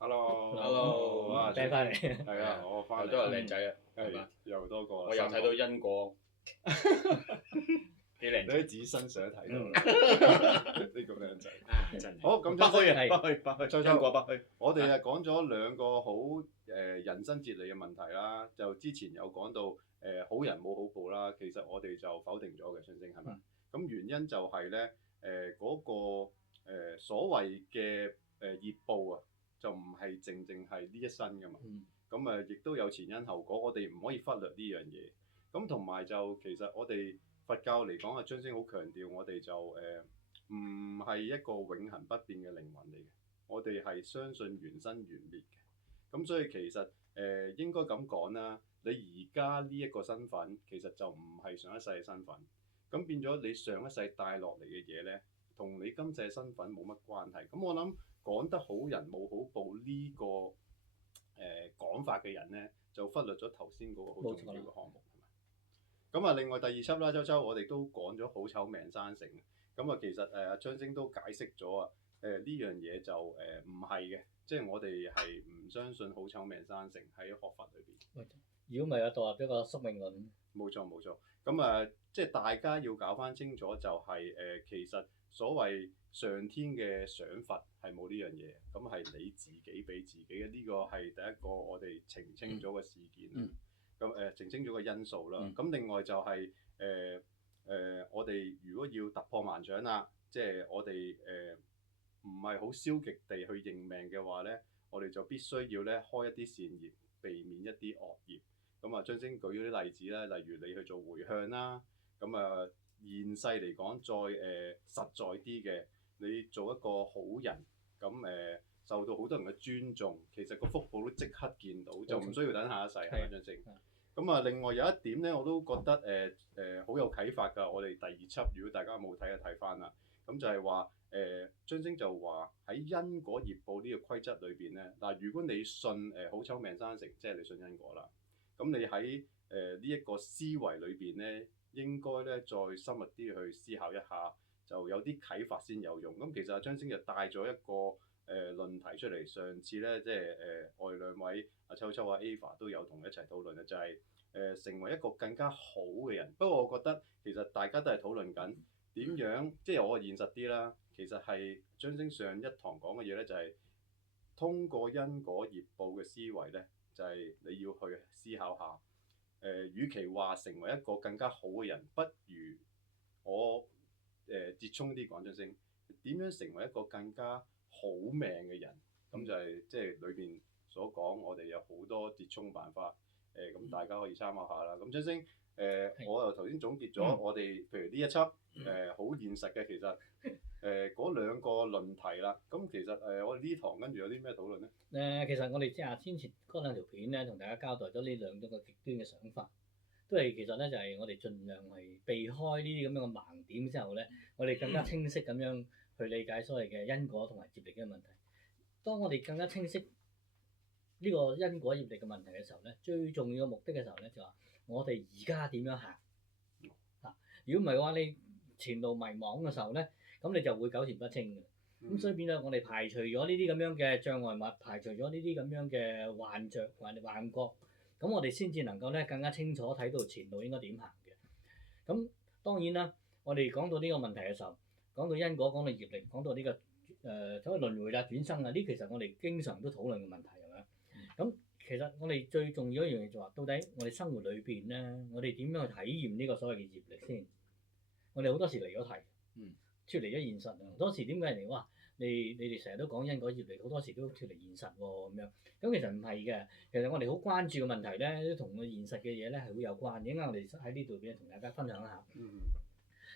Hello，掟翻嚟，係啊，我翻嚟都係靚仔啊，係係嘛？又多個，我又睇到因果，幾靚你仔啲自身相睇到啦，呢個靚仔。啊！真係好，咁不虛係啊，不虛不虛，秋秋因果不虛。我哋係講咗兩個好人生哲理嘅問題啦，就之前有講到好人冇好報啦，其實我哋就否定咗嘅，信星係咪？咁原因就係咧嗰個所謂嘅業報啊，就唔係淨係呢一生噶嘛。咁亦都有前因後果，我哋唔可以忽略呢樣嘢。咁同埋就其實我哋佛教嚟講啊，張星好強調我哋就唔係一個永恆不變嘅靈魂嚟嘅，我哋係相信緣生緣滅嘅。咁所以其實應該咁講啦，你而家呢一個身份其實就唔係上一世嘅身份，咁變咗你上一世帶落嚟嘅嘢呢，同你今世嘅身份冇乜關係。咁我諗講得好人冇好報呢個講法嘅人呢，就忽略咗頭先嗰個好重要嘅項目，係咪？咁啊，另外第二輯啦，秋我哋都講咗好醜命生成。咁啊，其實張星都解釋咗啊，呢樣嘢就唔係嘅，即係我哋係唔相信好醜命生成喺學法裏邊。如果唔係有獨立一個宿命論。冇錯。咁即係大家要搞翻清楚就係其實所謂上天嘅賞罰係冇呢樣嘢，咁係你自己俾自己嘅，呢個係第一個我哋澄清咗嘅事件啦。咁澄清咗個因素啦。咁另外就係我哋如果要突破萬丈啦，即係我哋唔係好消極地去認命嘅話咧，我哋就必須要咧開一啲善業，避免一啲惡業。咁啊，張星舉咗啲例子啦，例如你去做回向啦，咁現世嚟講再實在啲嘅，你做一個好人，咁受到好多人嘅尊重，其實個福報都即刻見到，就唔需要等下一世係咪張星？咁另外有一點咧，我都覺得好有啟發㗎。我哋第二輯如果大家冇睇就睇翻啦。咁就係話張星就話喺因果業報呢個規則裏邊咧，嗱，如果你信好醜命生成，即係你信因果啦。咁你喺呢一個思維裏邊咧，應該咧再深入啲去思考一下，就有啲啟發先有用。咁其實張星就帶咗一個論題出嚟，上次咧即係我哋兩位阿秋秋啊 Ava 都有同一齊討論嘅，就係成為一個更加好嘅人。不過我覺得其實大家都係討論緊點樣，即係我現實啲啦。其實係張星上一堂講嘅嘢咧，就係通過因果業報嘅思維咧。就係你要去思考下，與其話成為一個更加好嘅人，不如我折衷啲講張星，點樣成為一個更加好命嘅人？咁就係即係裏邊所講，我哋有好多折衷辦法，咁大家可以參考下啦。咁張星，我又頭先總結咗我哋，譬如呢一輯好現實嘅，其實嗰兩個論題啦。咁其實我哋呢堂跟住有啲咩討論咧？其實我哋即係先前嗰兩條片咧，同大家交代咗呢兩種嘅極端嘅想法，都係其實咧就係我哋盡量係避開呢啲咁樣嘅盲點之後咧，我哋更加清晰咁樣去理解所謂嘅因果同埋業力嘅問題。當我哋更加清晰呢個因果業力嘅問題嘅時候咧，最重要嘅目的嘅時候咧，就話我哋而家點樣行啊？如果唔係嘅話，你前路迷茫嘅時候咧，咁你就會糾纏不清嘅。咁所以變咗我哋排除咗呢啲咁樣嘅障礙物，排除咗呢啲咁樣嘅幻覺，咁我哋先至能夠咧更加清楚睇到前路應該點行嘅。咁當然啦，我哋講到呢個問題嘅時候，講到因果，講到業力，講到呢個所謂輪迴啦、轉生啊，呢其實我哋經常都討論嘅問題係咪？咁其實我哋最重要一樣嘢就話，到底我哋生活裏邊咧，我哋點樣去體驗呢個所謂嘅業力先？我哋好多時離咗題。脫離咗現實啊！好多時點解人哋話你哋成日都講因果業力，好多時都脫離現實喎咁樣。咁其實唔係嘅，其實我哋好關注嘅問題咧，都同個現實嘅嘢咧係會有關。點解我哋喺呢度邊同大家分享一下？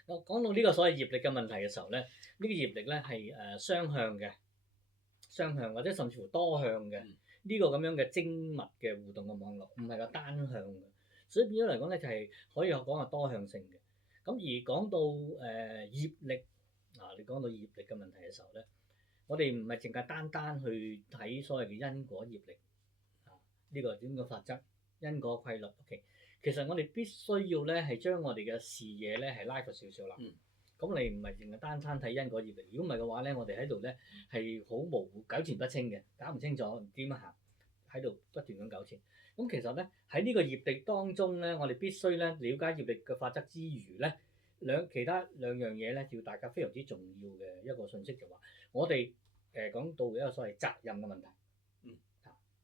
講到呢個所謂業力嘅問題嘅時候咧，呢個業力咧係雙向或者甚至乎多向嘅呢個咁樣嘅精密嘅互動嘅網絡，唔係個單向嘅。所以變咗嚟講咧，就係可以講係多向性嘅。咁而講到業力。你講到業力嘅問題嘅時候咧，我哋唔係淨係單單去睇所謂嘅因果業力呢個點嘅法則、因果規律。OK， 其實我哋必須要咧係將我哋嘅視野咧係拉闊少少啦。講咁你唔係淨係單單睇因果業力。如果唔係嘅話咧，我哋喺度咧係好模糊、糾纏不清嘅，搞唔清楚點樣行，喺度不斷咁糾纏。咁其實咧喺呢個業力當中咧，我哋必須咧了解業力嘅法則之餘咧，其他兩樣嘢咧，要大家非常之重要嘅一個信息就話，我哋講到一個所謂責任嘅問題。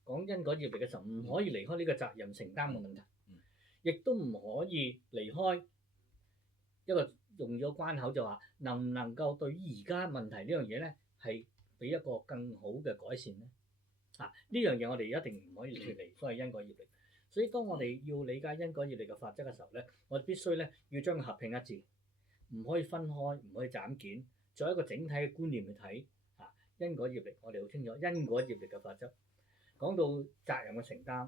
講因果業力嘅時候，唔可以離開呢個責任承擔嘅問題，亦都唔可以離開一個重要嘅關口，就話能唔能夠對於而家問題呢樣嘢咧，係俾一個更好嘅改善咧？呢樣嘢我哋一定唔可以脫離所謂因果業力。所以當我哋要理解因果業力嘅法則嘅時候咧，我哋必須咧要將佢合併一致，唔可以分開，唔可以斬件，作為一個整體嘅觀念去睇因果業力。我哋好清楚因果業力嘅法則。講到責任嘅承擔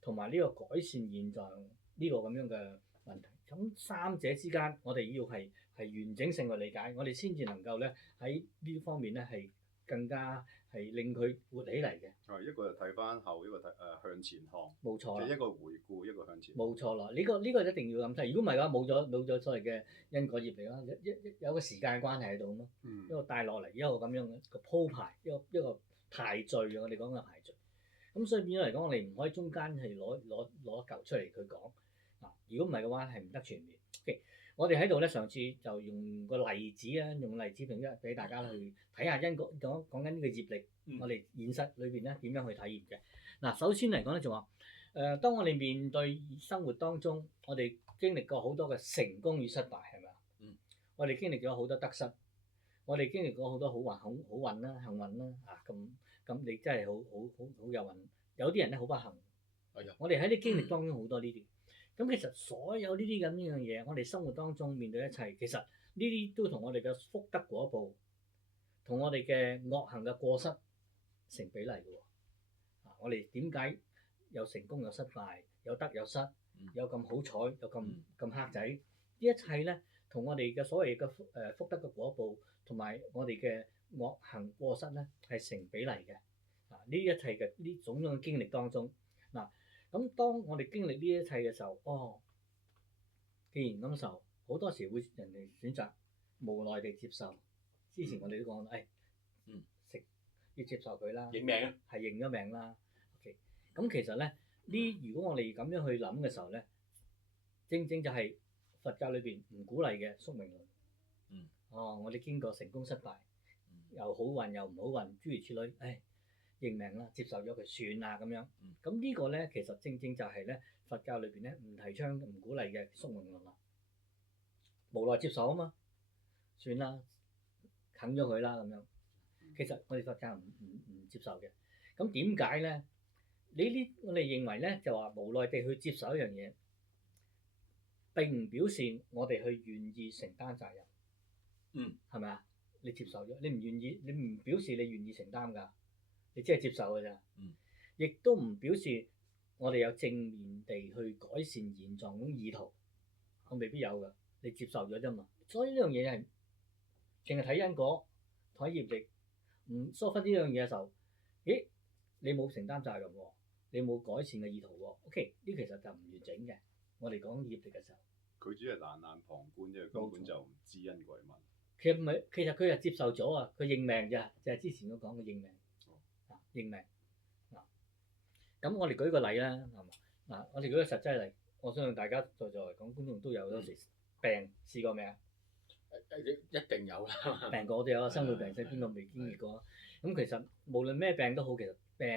同埋呢個改善現狀呢個咁樣嘅問題，咁三者之間我哋要係完整性去理解，我哋先至能夠咧喺呢方面咧係更加係令佢活起嚟嘅。一個就睇翻後，一個向前看。冇錯啦，即係一個回顧，一個向前。冇錯啦，呢個一定要咁睇。如果唔係嘅話，冇咗所謂嘅因果業力啦，有個時間關係喺度咯。一個帶落嚟一個咁樣嘅鋪排，一個排序，我哋講嘅排序。咁所以變咗嚟講，我哋唔可以中間係攞一嚿出嚟佢講。如果唔係嘅話，係唔得全面。Okay，我哋喺度咧，上次就用個例子啊，用例子俾大家去睇下因果講緊呢個業力，我哋現實裏邊咧點樣去體驗嘅。首先嚟講咧就話，當我哋面對生活當中，我哋經歷過好多嘅成功與失敗，係咪啊？我哋經歷咗好多得失，我哋經歷過好多好運啦、幸運啦咁你真係好有運，有啲人咧好不幸。我哋喺啲經歷當中好多呢啲。咁其實所有呢啲咁樣嘢，我哋生活當中面對一切，其實呢啲都同我哋嘅福德果報，同我哋嘅惡行嘅過失成比例嘅喎。我哋點解有成功有失敗，有得有失，有咁好彩，有咁黑仔？呢一切咧，同我哋嘅所謂嘅福德嘅果報，同埋我哋嘅惡行過失咧，係成比例嘅。呢一切嘅呢種種嘅經歷當中，咁當我哋經歷呢一切嘅時候，既然咁受，好多時會人哋選擇無奈地接受。之前我哋都講，食要接受佢啦，認命啊，係認咗命啦。OK，咁其實咧如果我哋咁樣去諗嘅時候咧，正正就係佛教裏邊唔鼓勵嘅宿命論。我哋經過成功失敗，又好運又唔好運，諸如此類，認命啦，接受咗佢算啦咁樣。咁呢個咧，其實正正就係咧佛教裏邊咧唔提倡、唔鼓勵嘅宿命論啦。無奈接受啊嘛，算啦，啃咗佢啦咁樣。其實我哋佛教唔接受嘅。咁點解咧？我哋認為咧就話無奈地去接受一樣嘢，並唔表示我哋去願意承擔責任。係咪啊？你接受咗，你唔願意，你唔表示你願意承擔㗎。你只係接受㗎咋，亦都唔表示我哋有正面地去改善現狀咁意圖，我未必有㗎。你接受咗啫嘛，所以呢樣嘢係淨係睇因果、睇業力，唔疏忽呢樣嘢嘅時候，你冇承擔責任喎，你冇改善嘅意圖喎。OK， 呢其實就唔完整嘅。我哋講業力嘅時候，佢只係冷眼旁觀，因為根本就唔知因果係乜。其實唔係，其實佢係接受咗啊，佢認命咋，就係之前都講嘅認命。認命咁我哋舉個例啦，係嘛？我哋舉個實際例，我相信大家在座嚟講，觀眾都有嗰時病試過未啊？一定有啦，病過都有，生老病死邊個未經歷過？咁其實無論咩病都好，其實病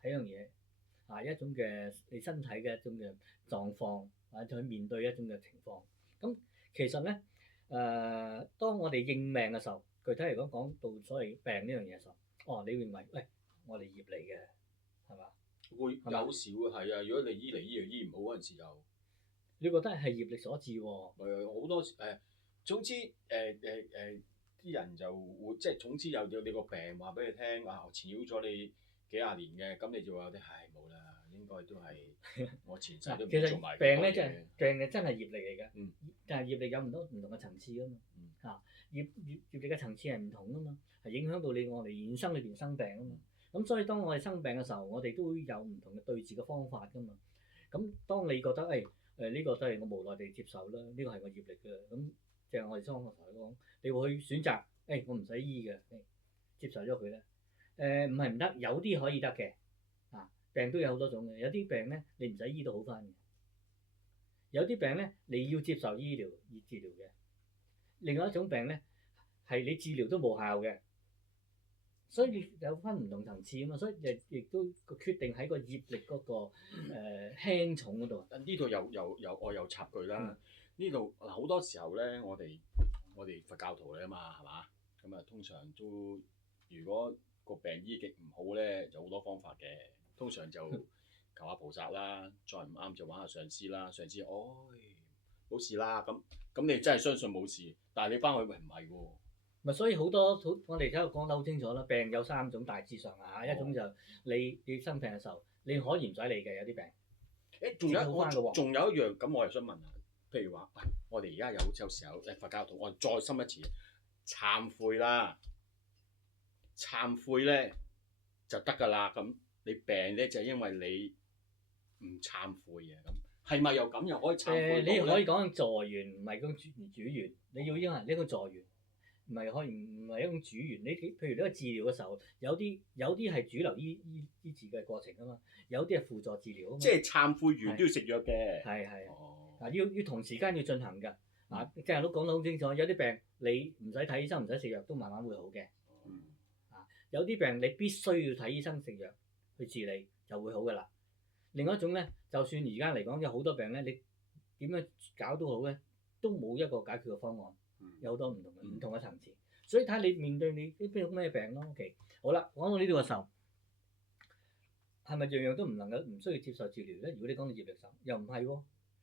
係一樣嘢，一種嘅你身體嘅一種嘅狀況，或者去面對一種嘅情況。咁其實咧，當我哋認命嘅時候，具體嚟講到所謂病呢樣嘢嘅時候，你認為我哋業嚟嘅，係嘛？會有時會係啊！如果你醫嚟醫唔好嗰陣時就，你覺得係業力所致喎？好多總之啲人就會即係總之有你個病話俾你聽纏繞咗你幾廿年嘅，咁你就話有啲冇啦，應該都係我前世都唔做埋。其實病咧真係業力嚟嘅，但係業力有唔同嘅層次㗎嘛。業力嘅層次係唔同㗎嘛，係影響到我哋現生裏邊生病啊嘛。咁所以當我哋生病嘅時候，我哋都會有唔同嘅對治嘅方法㗎嘛。咁當你覺得呢個都係我無奈地接受啦，呢個係我業力嘅，咁即係我哋剛才講，你會去選擇，我唔使醫嘅，接受咗佢咧。唔係唔得，有啲可以得嘅。病都有好多種嘅，有啲病咧你唔使醫都好翻嘅，有啲病咧你要接受醫療而治療嘅。另外一種病咧係你治療都冇效嘅，所以你有分唔同層次啊嘛，所以亦都個決定喺個業力嗰個輕重嗰度。呢度我又插句啦，呢度好多時候咧，我哋佛教徒嚟啊嘛，係嘛？咁啊，通常都如果個病醫極唔好咧，有好多方法嘅。通常就求下菩薩啦，再唔啱就揾下上師啦。上師，冇事啦，咁你真係相信冇事，但係你翻去喂唔係喎。咪所以好多我哋喺度講得好清楚啦，病有3種大致上啊，一種就你生病嘅時候，你可以唔使理嘅有啲病。仲有一樣，咁我係想問下，譬如話，我哋而家有時候佛教徒，我哋再深一次，懺悔啦，懺悔咧就得㗎啦。咁你病咧就係因為你唔懺悔嘅，咁係咪又咁又可以懺悔到咧？你可以講助緣，唔係講主緣。你要因為呢個助緣，唔係一種主緣。你譬如呢個治療嘅時候，有啲係主流醫治嘅過程啊嘛，有啲係輔助治療啊嘛。即係懺悔完都要食藥嘅。係。要同時間要進行㗎。今日都講得好清楚，有啲病你唔使睇醫生，唔使食藥都慢慢會好嘅。有啲病你必須要睇醫生食藥去治理就會好㗎啦。另外一種咧，就算而家嚟講有好多病咧，你點樣搞都好咧，都冇一個解決嘅方案，有好多唔同嘅層次。所以睇你面對你啲咩病咯。OK， 好啦，講到呢度嘅時候，係咪樣樣都唔需要接受治療咧？如果你講到業力手，又唔係喎。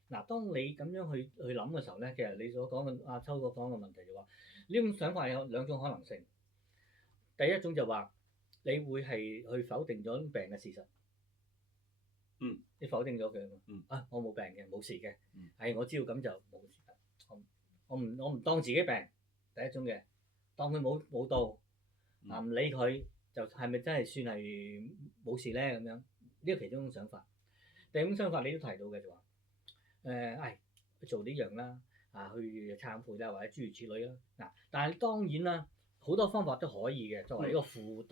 嗱，當你咁樣去諗嘅時候咧，其實你所講嘅阿秋所講嘅問題就話，呢種想法有2種可能性。第一種就話你會係去否定咗病嘅事實。你否定咗佢啊嘛。我冇病嘅，冇事嘅。我知道咁就冇事㗎。我唔當自己病。第一種嘅，當佢冇到，唔理佢，就係咪真係算係冇事咧？咁樣呢個其中一種想法。第二種想法你都提到嘅就話，去做呢樣啦，去懺悔啦，或者諸如此類啦。但係當然啦，好多方法都可以嘅，作為一個輔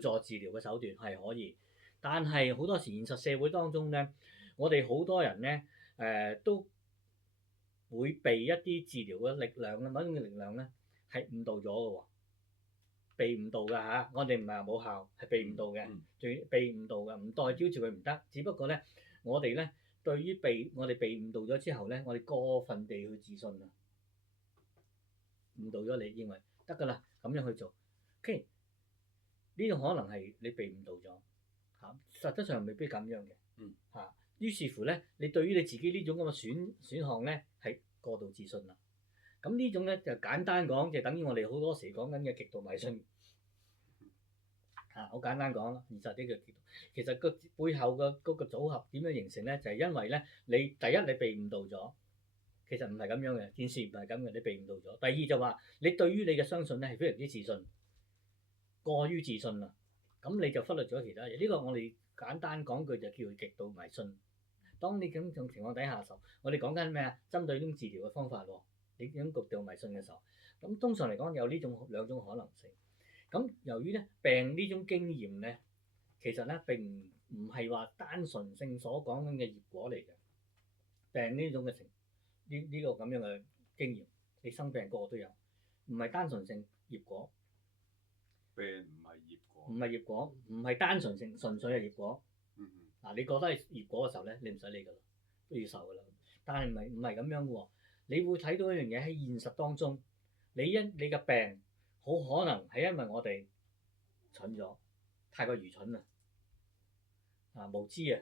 助治療嘅手段係可以。但係好多時現實社會當中咧，我哋好多人咧都會被一啲治療嘅力量咧，某種嘅力量咧係誤導咗嘅喎，被誤導㗎嚇。我哋唔係話冇效，係被誤導嘅，仲要被誤導嘅，唔代表住佢唔得。只不過咧，我哋咧對於我哋被誤導咗之後咧，我哋過分地去自信啊，誤導咗你認為得㗎啦，咁樣去做。OK， 呢種可能係你被誤導咗。實質上未必咁樣嘅。於是乎咧，你對於你自己呢種咁嘅選項咧係過度自信啦。咁呢種咧就簡單講，就等於我哋好多時講緊嘅極度迷信。好簡單講，現實呢個極度，其實個背後嘅嗰個組合點樣形成咧，就係因為咧你第一你被誤導咗，其實唔係咁樣嘅，件事唔係咁嘅，你被誤導咗。第二就話你對於你嘅相信咧係非常之自信，過於自信啦。咁你就忽略咗其他嘢，呢個我哋簡單講句就叫做極度迷信。當你咁種情況底下嘅時候，我哋講緊咩啊？針對呢種治療嘅方法喎，你呢種極度迷信嘅時候，咁通常嚟講有呢種2種可能性。咁由於咧病呢種經驗咧，其實咧並唔係話單純性所講緊嘅業果嚟嘅。病呢種嘅呢個咁樣嘅經驗，你生病個個都有，唔係單純性業果。病唔係業果，唔係業果，唔係單純性純粹係業果。你覺得係業果嘅時候咧，你唔使理㗎啦，都要受㗎啦。但係唔係咁樣嘅喎，你會睇到一樣嘢喺現實當中，你嘅病好可能係因為我哋蠢咗，太過愚蠢啦，無知啊，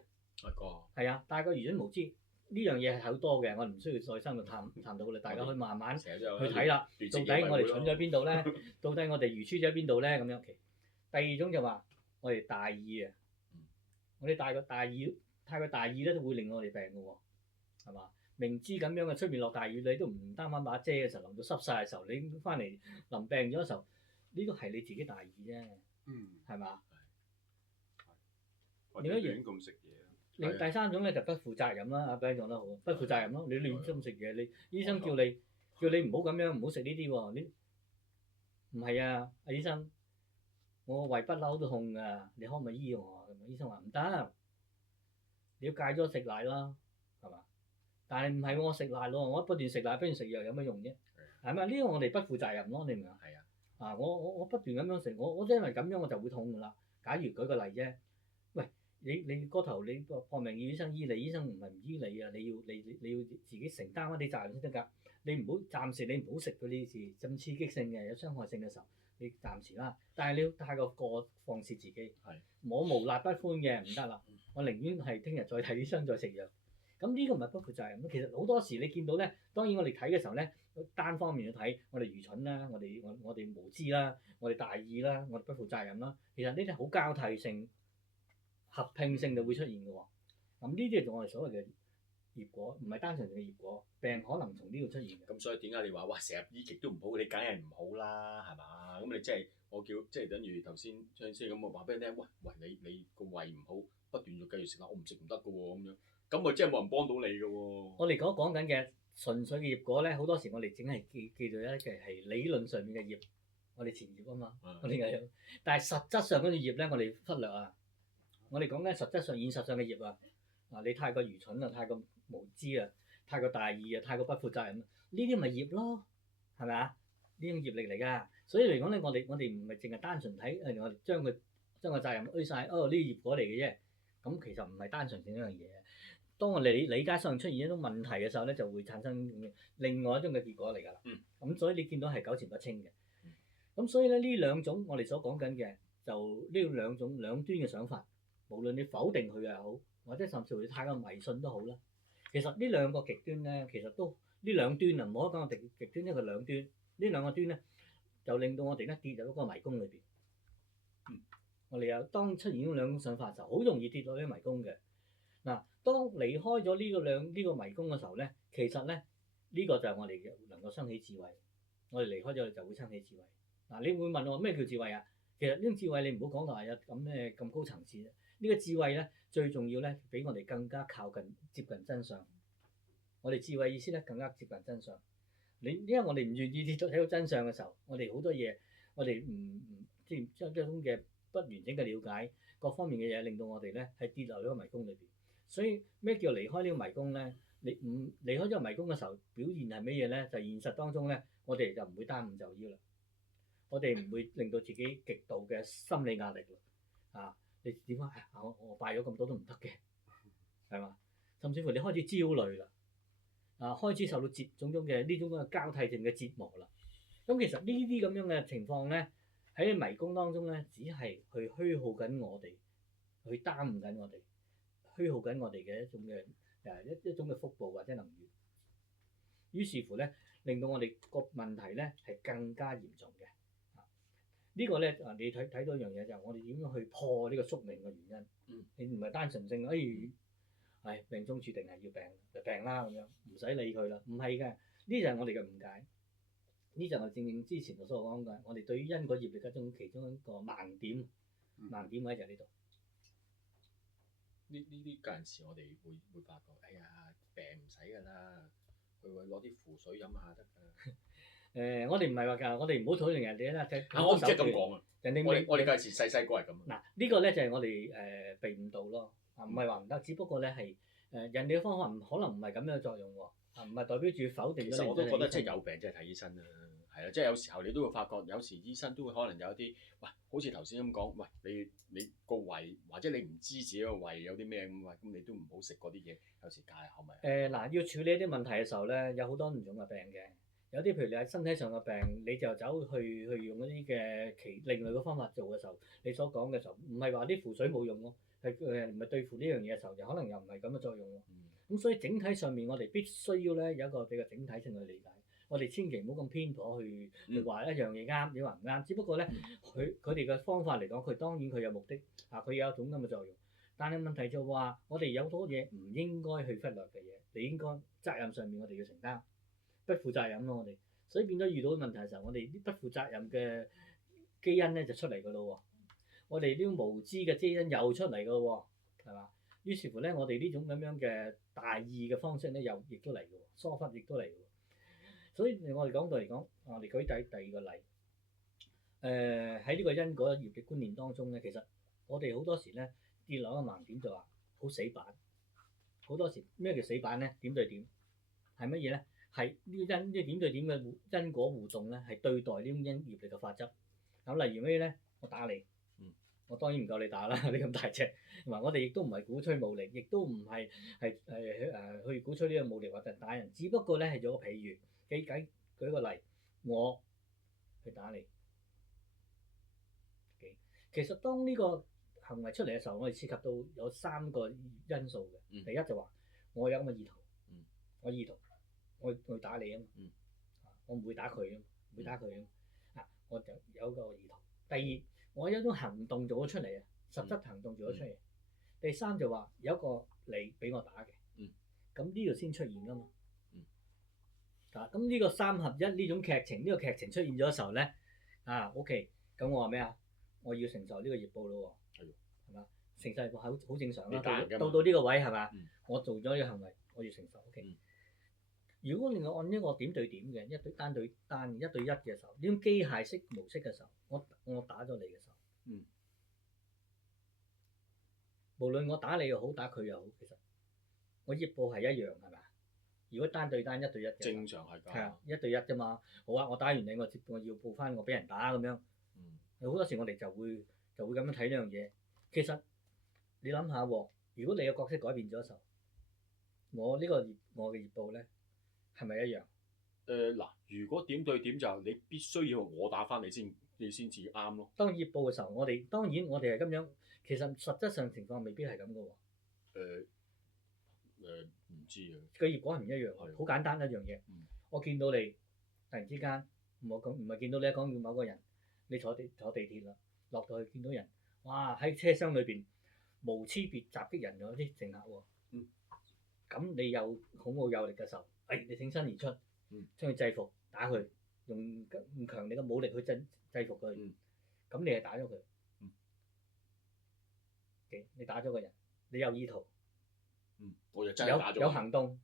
係啊，太過愚蠢無知呢樣嘢係好多嘅，我哋唔需要再深入探到啦，大家可以慢慢去睇啦。到底我哋蠢咗喺邊度咧？到底我哋愚痴咗喺邊度咧？咁樣。第二種就話我哋大意啊，我哋太過大意咧，都會令我哋病嘅喎，係嘛？明知咁樣嘅出面落大雨，你都唔擔翻把遮嘅時候，淋到濕晒嘅時候，你翻嚟淋病咗嘅時候，呢個係你自己大意啫，係嘛？另一樣咁食嘢。你第三種咧就不負責任啦，阿 Ben 講得好，不負責任咯，你亂咁食嘢，你醫生叫你叫你唔好咁樣，唔好食呢啲喎。你唔係啊，阿醫生，我胃不嬲都痛㗎，你可唔可以醫我啊？咁醫生話唔得，你要戒咗食奶啦，係嘛？但係唔係我食奶咯，我不斷食奶，不斷食藥有乜用啫？係咪？呢個我哋不負責任咯，你明唔明啊？係啊，我不斷咁樣食，我因為咁樣我就會痛㗎啦。假如舉個例啫，喂，你嗰頭你搏命要醫生醫你，醫生唔係唔醫你啊，你要自己承擔一啲責任先得㗎。你唔好暫時你唔好食嗰啲事咁刺激性嘅有傷害性嘅時候，你暫時啦。但係你要太過放肆自己，係我無辣不歡嘅唔得啦，我寧願係聽日再睇醫生再食藥。咁呢個唔係不負責任咯。其實好多時你見到咧，當然我哋睇嘅時候咧，單方面去睇，我哋愚蠢啦，我哋無知啦，我哋大意啦，我哋不負責任啦。其實呢啲好交替性、合併性就會出現嘅喎。咁呢啲係我哋所謂嘅業果，唔係單純嘅業果，病可能從呢度出現嘅。咁所以點解你話哇成日醫極都唔好，你梗係唔好啦，係嘛？咁你即係我叫即係等於頭先張師咁，我話俾你聽，喂你個胃唔好，不斷要繼續食啦，我唔食唔得嘅喎咁樣，咁咪即係冇人幫到你嘅喎。我哋講緊嘅純粹嘅業果咧，好多時我哋淨係記住一嘅係理論上面嘅業，我哋前業啊嘛，我哋有，但係實質上嗰啲業咧，我哋忽略啊。我哋講緊實質上、現實上嘅業啊，你太過愚蠢啊，太過無知啊，太過大意啊，太過不負責任，呢啲咪業咯，係咪啊？呢種業力嚟㗎，所以嚟講咧，我哋唔係淨係單純睇我哋將個責任推晒，呢啲業果嚟嘅啫。咁其實唔係單純性一樣嘢。當我哋理解上出現一種問題嘅時候咧，就會產生另外一種嘅結果嚟㗎啦。咁所以你見到係糾纏不清嘅。咁所以咧呢兩種我哋所講緊嘅，就呢兩種兩端嘅想法，無論你否定佢又好，或者甚至乎你太過迷信都好啦。其實呢兩個極端咧，其實都呢兩端啊，唔好講個極端，一個兩端，呢兩個端咧就令到我哋咧跌入嗰個迷宮裏邊。我哋又當出現呢兩種想法就好容易跌到呢個迷宮嘅。嗱，當離開咗呢個迷宮嘅時候咧，其實咧呢個就係我哋能夠生起智慧。我哋離開咗就會生起智慧。嗱，你會問我咩叫智慧啊？其實呢種智慧你唔好講到係咁咩咁高層次。呢個智慧咧最重要咧，俾我哋更加靠近接近真相。我哋智慧意思咧更加接近真相。因為我哋唔願意睇到真相嘅時候，我哋好多嘢我哋唔即係將一種嘅不完整嘅了解，各方面嘅嘢令到我哋咧係跌落咗個迷宮裏邊。所以咩叫離開呢個迷宮咧？你唔離開咗個迷宮嘅時候，表現係乜嘢咧？就現實當中咧，我哋就唔會耽誤就醫啦。我哋唔會令到自己極度嘅心理壓力啦。你點解我拜咗咁多都唔得嘅，係嘛？甚至乎你開始焦慮啦，開始受到種種嘅呢種嘅交替性嘅折磨啦。咁其實呢啲咁樣嘅情況咧，喺迷宮當中咧，只係去虛耗緊我哋，去耽誤緊我哋，虛耗緊我哋嘅一種嘅一種嘅福報或者能源。於是乎咧，令到我哋個問題咧係更加嚴重嘅。呢個咧你睇到一樣嘢就係我哋點樣去破呢個宿命嘅原因。你唔係單純性命中注定係要病就病啦咁樣，唔使理佢啦。唔係嘅，呢就係我哋嘅誤解。呢就係正之前我所講嘅，我哋對於因果業力嘅其中一個盲點。盲點位就喺呢度。呢啲嗰陣時，我哋會發覺，哎呀，病唔使㗎啦，去攞啲符水飲下得㗎。我哋唔係話㗎，我哋唔好討論人哋啦。我唔知咁講啊。人哋我哋嗰陣時細個係咁。嗱，呢個咧就係我哋被誤導咯。唔係話唔得，只不過咧係人哋嘅方法可能唔係咁樣嘅作用喎。唔係代表住否定咗你。其實我都覺得即係有病即係睇醫生啦。係啊，即係有時候你都會發覺，有時醫生都會可能有啲，喂，好似頭先咁講，喂，你個胃或者你唔知自己個胃有啲咩咁，咁你都唔好食嗰啲嘢，有時戒口咪。要處理一啲問題嘅時候咧，有好多唔同嘅病嘅。有啲譬如你喺身體上嘅病，你就走去用一啲嘅另類嘅方法做嘅時候，你所講嘅時候，唔係話啲符水冇用咯，係唔係對付呢樣嘢嘅時候，可能又唔係咁嘅作用喎。咁所以整體上面我哋必須要咧有一個比較整體性去理解。我哋千祈唔好咁偏頗去話一樣嘢啱，你話唔啱。只不過咧，佢哋嘅方法嚟講，佢當然佢有目的，佢有一種咁嘅作用。但係問題就話，我哋有好多嘢唔應該去忽略嘅嘢，你應該責任上面我哋要承擔，不負責任咯我哋。所以變咗遇到問題嘅時候，我哋啲不負責任嘅基因咧就出嚟㗎咯喎。我哋呢種無知嘅基因又出嚟㗎咯喎，係嘛？於是乎咧，我哋呢種咁樣嘅大意嘅方式咧，又亦都嚟㗎喎，疏忽亦都嚟㗎喎。所以我哋講到嚟講，我哋舉第二個例，喺呢個因果業嘅觀念當中咧，其實我哋好多時咧跌落一個盲點就話好死板。好多時咩叫死板咧？點對點係乜嘢咧？係呢個呢點對點嘅因果互動咧，係對待呢種因業力嘅法則。咁例如咩咧？我打你，我當然唔夠你打啦，你咁大隻。同埋我哋亦都唔係鼓吹武力，亦都唔係去鼓吹呢個武力或者打人，只不過咧係做個譬喻。舉個例，我去打你。其實當呢個行為出嚟嘅時候，我哋涉及到有3個因素嘅。第一就話我有咁嘅意圖，我意圖我去打你啊嘛，我唔會打佢啊，唔會打佢啊，我就有個意圖。第二，我有一種行動做咗出嚟啊，實質行動做咗出嚟。第三就話有一個你俾我打嘅，咁呢個先出現噶嘛。咁呢個3合一呢種劇情，呢個劇情出現咗嘅時候咧，OK， 咁我話咩啊？我要承受呢個業報咯喎，係嘛？承受業報好正常啦。到呢個位係嘛？我做咗呢個行為，我要承受。OK。如果我按一個點對點嘅一對單對單一對一嘅時候，呢種機械式模式嘅時候，我打咗你嘅時候，無論我打你又好，打佢又好，其實我業報係一樣係嘛？如果單對單一對一嘅，正常係㗎。係啊，一對一啫嘛。好啊，我打完你，我要報翻我俾人打咁樣。好多時我哋就會咁樣睇呢樣嘢。其實你諗下喎，如果你嘅角色改變咗嘅時候，我嘅業報咧係咪一樣？嗱，如果點對點就你必須要我打翻你先至啱咯。當業報嘅時候，當然我哋係咁樣，其實實質上情況未必係咁嘅喎。唔知啊。個業果係唔一樣，好簡單一樣嘢。我見到你突然之間，唔係見到你講某個人。你坐地鐵啦，落到去見到人，哇喺車廂裏邊無差別襲擊人嗰啲乘客喎。咁你有孔武有力嘅時候，你挺身而出，將佢制服，打佢，用強力嘅武力去制服佢。咁你係打咗佢。你打咗個人，你有意圖。我就真係打咗。有行動。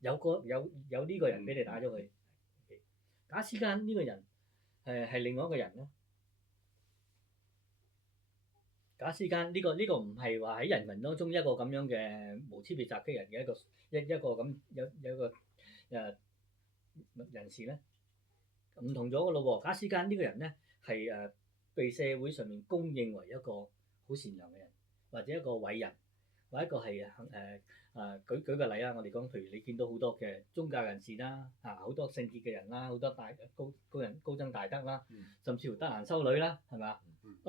有呢個人俾你打咗佢。假使間呢個人係另外一個人咧。假使間呢個唔係話喺人群當中一個咁樣嘅無差別襲擊人嘅一個咁有一個人士咧，唔同咗嘅咯喎。假使間呢個人咧係被社會上面公認為一個好善良嘅人，或者一個偉人，或者一個係舉個例啊，我哋講譬如你見到好多嘅宗教人士啦，好多聖潔嘅人啦，好多高僧大德啦，甚至乎德蘭修女啦，係咪？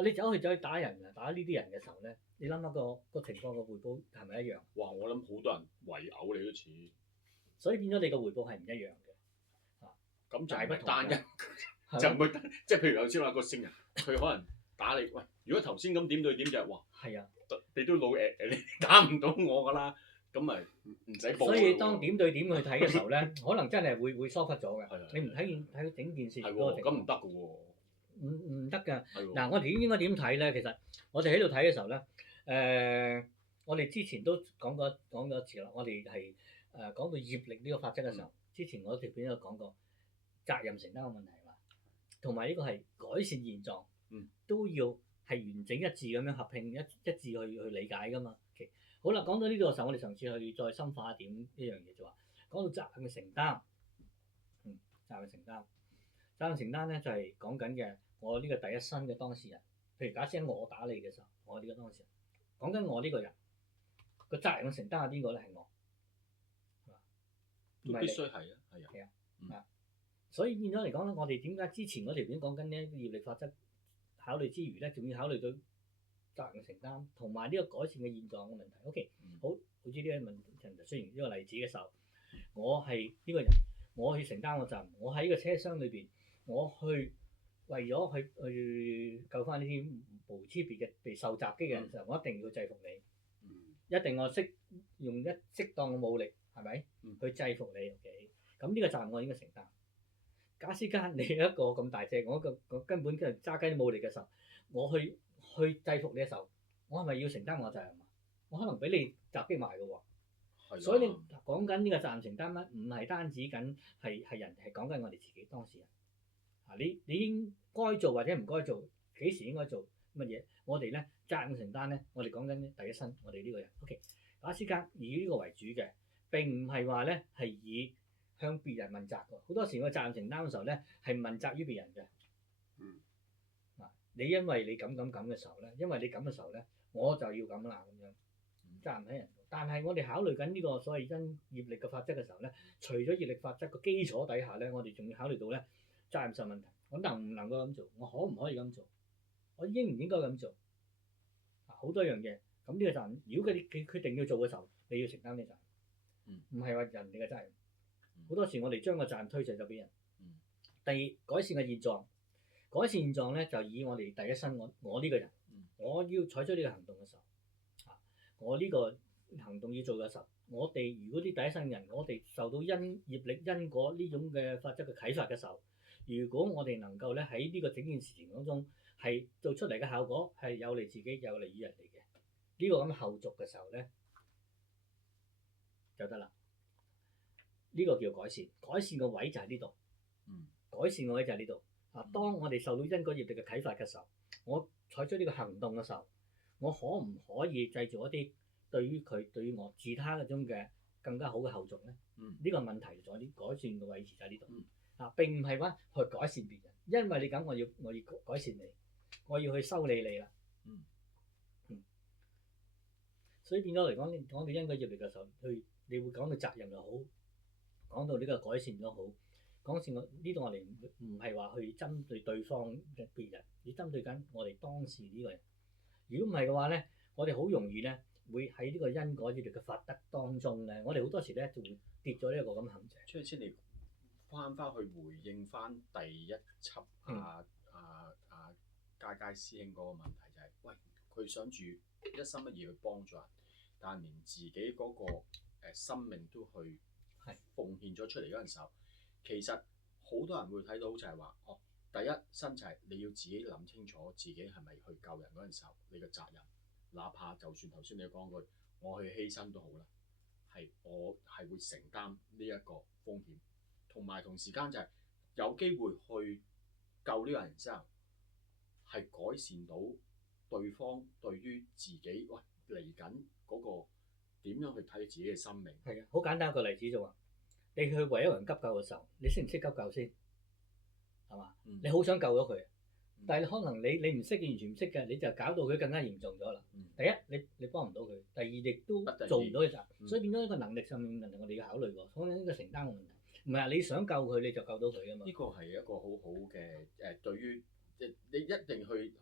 你走去打人啊，打呢啲人嘅時候咧，你諗下個情況個回報係咪一樣？哇！我諗好多人圍毆你都似，所以變咗你個回報係唔一樣嘅。咁就係不單一，就唔會即係譬如頭先話個聖人，佢可能打你，喂，如果頭先咁點對點就係哇，係啊，你都老你打唔到我㗎啦，咁咪唔使報。所以當點對點去睇嘅時候咧，可能真係會疏忽咗嘅。你唔睇整件事嗰個情況，咁唔得㗎喎。唔得㗎。嗱，我哋應該點睇咧？其實我哋喺度睇嘅時候咧，我哋之前都講過一次啦。我哋係講到業力呢個法則嘅時候，之前我條片有講過責任承擔嘅問題嘛，同埋呢個係改善現狀，都要係完整一致咁樣合併一致去理解㗎嘛。好啦，講到呢度嘅時候，我哋嘗試去再深化一點呢樣嘢就話，講到責任嘅承擔，責任承擔。責任承擔咧就係講緊嘅，我呢個第一身嘅當事人，譬如假設我打你嘅時候，我呢個當事人，講緊我呢個人個責任嘅承擔係邊個咧？係我，都必須係啊，係啊，所以變咗嚟講咧，我哋點解之前嗰條片講緊呢業力法則考慮之餘咧，仲要考慮到責任承擔同埋呢個改善嘅現狀嘅問題。OK，好似呢個問題，雖然呢個例子嘅時候，我係呢個人，我去承擔個責任，我喺呢個車廂裏邊。我去為咗去救翻呢啲無差別嘅被受襲擊嘅人嘅時候，我一定要制服你，一定我用一適當嘅武力，係咪？去制服你 ，OK？咁呢個責任我應該承擔。假使間你一個咁大隻，我根本就揸緊武力嘅時候，我去制服你嘅時候，我係咪要承擔我責任啊？我可能俾你襲擊埋嘅喎。係所以你㗎講緊呢個責任承擔咧，唔係單止緊係人，係講緊我哋自己當事人。啊，你應該做或者唔該做，幾時應該做乜嘢？我哋咧責任承擔咧，我哋講緊第一身，我哋呢個人。O.K. 打私家以呢個為主嘅，並唔係話咧係以向別人問責㗎。好多時我責任承擔嘅時候咧，係問責於別人嘅。嗯。嗱，你因為你咁嘅時候咧，因為你咁嘅時候咧，我就要咁啦咁樣。責任喺人度，但係我哋考慮緊呢個所謂因業力嘅法則嘅時候咧，除咗業力法則個基礎底下咧，我哋仲要考慮到咧責任上問題，我能唔能夠咁做，我可唔可以咁做，我應唔應該咁做，好多樣嘢。咁呢個責任，如果佢決定要做嘅時候，你要承擔呢個責任，唔係話人哋嘅責任。好多時我哋將個責任推卸咗俾人。第二，改善嘅現狀，改善現狀咧就以我哋第一身我呢個人，我要採取呢個行動嘅時候。我呢個行動要做嘅時候，我哋如果啲第一身人，我哋受到業力因果呢種嘅法則嘅啟發嘅時候，如果我哋能夠咧喺呢個整件事情當中係做出嚟嘅效果係有利自己有利於人哋嘅，呢個咁後續嘅時候咧就得啦。呢個叫改善，改善個位就喺呢度。改善個位就喺呢度。啊，當我哋受到因果業力嘅啟發嘅時候，我採取呢個行動嘅時候，我可唔可以製造一啲對於我自他嗰種嘅更加好嘅後續咧？呢個問題就喺啲改善嘅位置就喺呢度。啊，並唔係話去改善別人，因為你咁，我要改善你，我要去修理你啦。所以變咗嚟講，你講到因果業力嘅時候，你會講到責任又好，講到呢個改善都好。講善呢度我哋唔係話去針對對方嘅別人，你針對緊我哋當時呢個人。如果唔係嘅話咧，我哋好容易咧會喺呢個因果業力嘅法則當中咧，我哋好多時咧就會跌咗呢一個咁陷阱。所以先嚟翻去回應翻第一輯佳佳師兄嗰個問題就係、喂，佢想住一心一意去幫助人，但係連自己嗰個生命都去奉獻咗出嚟嗰陣時候，其實好多人會睇到就係話，第一身就係你要自己諗清楚自己係咪去救人嗰陣時候，你嘅責任，哪怕就算頭先你講句我去犧牲都好啦，我係會承擔呢一個風險，同埋同時間就係有機會去救呢個人之後，係改善到對方對於自己嚟緊嗰個點樣去睇自己嘅生命。係啊，好簡單一個例子就話，你去為一個人急救嘅時候，你識唔識急救先？係嘛？你好想救咗佢，但係可能你唔識嘅，完全唔識嘅，你就搞到佢更加嚴重咗啦。第一，你幫唔到佢；第二，亦都做唔到嘅責任。所以變咗一個能力上面問題，我哋要考慮過。講緊呢個承擔嘅問題，唔係話你想救佢你就救到佢㗎嘛。呢個係一個好好嘅對於你一定去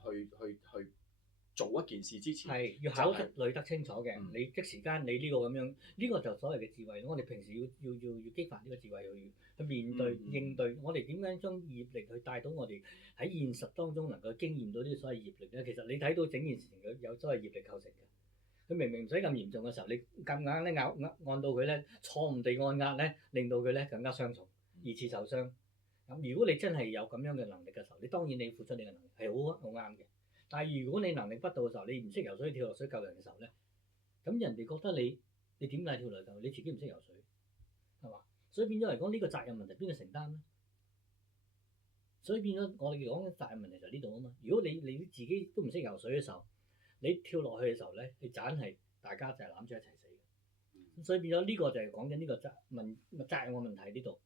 做一件事之前係要考慮得清楚嘅。你即時間你呢個咁樣，呢個就所謂嘅智慧。我哋平時要激發呢個智慧去面對應對。我哋點樣將業力去帶到我哋喺現實當中能夠經驗到呢啲所謂業力咧？其實你睇到整件事情有所謂業力構成嘅。佢明明唔使咁嚴重嘅時候，你夾硬咧按到佢咧，錯誤地按壓咧，令到佢咧更加傷重，二次受傷。咁如果你真係有咁樣嘅能力嘅時候，你當然你付出你嘅能力係好啱嘅。但係如果你能力不到嘅時候，你唔識游水跳落水救人嘅時候咧，咁人哋覺得你點解跳落去救？你自己唔識游水，係嘛？所以變咗嚟講，呢個責任問題邊個承擔咧？所以變咗我哋講嘅責任問題就係呢度啊嘛。如果你自己都唔識游水嘅時候，你跳落去嘅時候咧，你盞係大家就係攬住一齊死嘅。咁所以變咗呢個就係講緊呢個責任嘅問題喺呢度。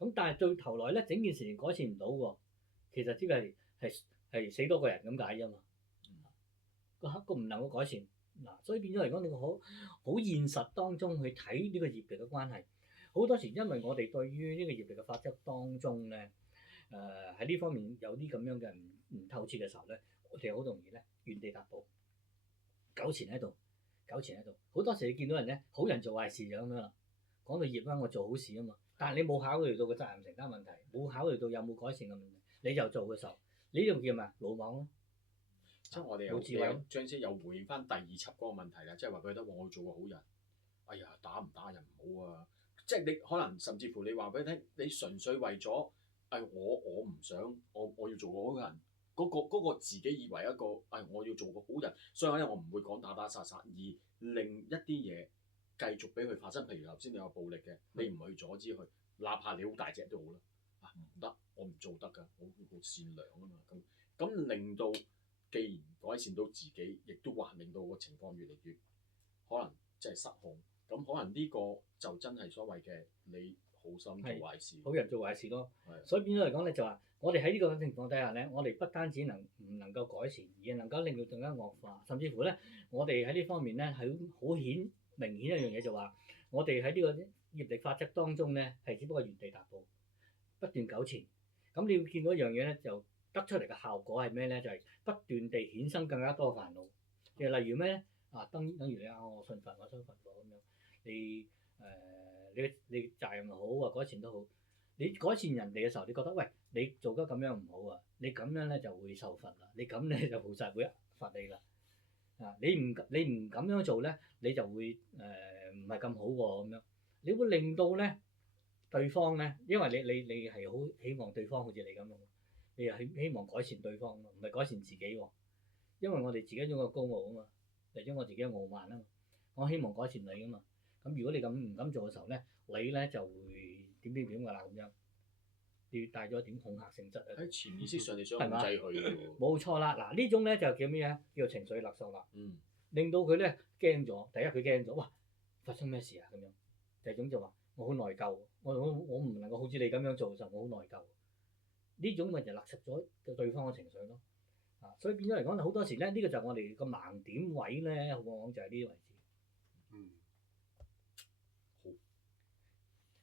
咁但係到頭來咧，整件事情改善唔到喎，其實只係死多個人咁解啫嘛。個唔能夠改善嗱，所以變咗嚟講，你好現實當中去睇呢個業力嘅關係。好多時因為我哋對於呢個業力嘅法則當中咧，喺呢方面有啲咁樣嘅唔透徹嘅時候咧，我哋好容易咧原地踏步，糾纏喺度。好多時你見到人咧，好人做壞事就咁樣啦。講到業啦，我做好事啊嘛，但係你冇考慮到個責任承擔問題，冇考慮到有冇改善嘅問題，你就做嘅時候，呢種叫咩啊？魯莽咯。即係我哋有張先又回應翻第二輯嗰個問題啦，即係話佢覺得我要做個好人，哎呀打唔打人唔好啊！即係你可能甚至乎你話俾佢聽，你純粹為咗我唔想我要做個好人，嗰個自己以為一個我要做個好人，所以咧我唔會講打打殺殺，而另一啲嘢繼續俾佢發生。譬如頭先你有暴力嘅，你唔去阻止佢，哪怕你好大隻都好啦。啊唔得，我唔做得㗎，我好善良啊嘛。咁令到既然改善到自己，亦都還令到個情況越嚟越可能即係失控。咁可能呢個就真係所謂嘅你好心做壞事，好人做壞事咯。係所以變咗嚟講咧，就話我哋喺呢個情況底下咧，我哋不單止唔能夠改善，而係能夠令到更加惡化，甚至乎咧，我哋喺呢方面咧係好明顯一樣嘢，就話我哋喺呢個業力法則當中咧係只不過原地踏步，不斷糾纏。咁你會見到一樣嘢咧，就得出嚟嘅效果係咩咧？就係、不斷地衍生更加多煩惱。例如咩咧？等於你我信佛，我修佛喎咁樣，你責任又好啊，改善都好。你改善人哋嘅時候，你覺得喂，你做得咁樣唔好啊，你咁樣咧就會受罰啦，你咁咧就菩薩會罰你啦。你唔咁樣做咧，你就會唔係咁好喎咁樣。你會令到咧對方咧，因為你係好希望對方好似你咁樣，你又希望改善對方，唔係改善自己喎。因為我哋自己一種嘅高傲啊嘛，嚟咗我自己嘅傲慢啊嘛，我希望改善你啊嘛。咁如果你咁唔敢做嘅時候咧，你咧就會點㗎啦咁樣，你帶咗一點恐嚇性質啊。喺潛意識上你想控制佢嘅喎。冇錯啦，嗱呢種咧就叫咩啊？叫做情緒勒索啦。令到佢咧驚咗，第一佢驚咗，哇！發生咩事啊咁樣？第二種就話我好內疚，我唔能夠好似你咁樣做就我好內疚。呢種咪就勒索咗對方嘅情緒咯。所以變咗嚟講，好多時咧，呢個就係我哋個盲點位咧，往往就係呢啲位置。好。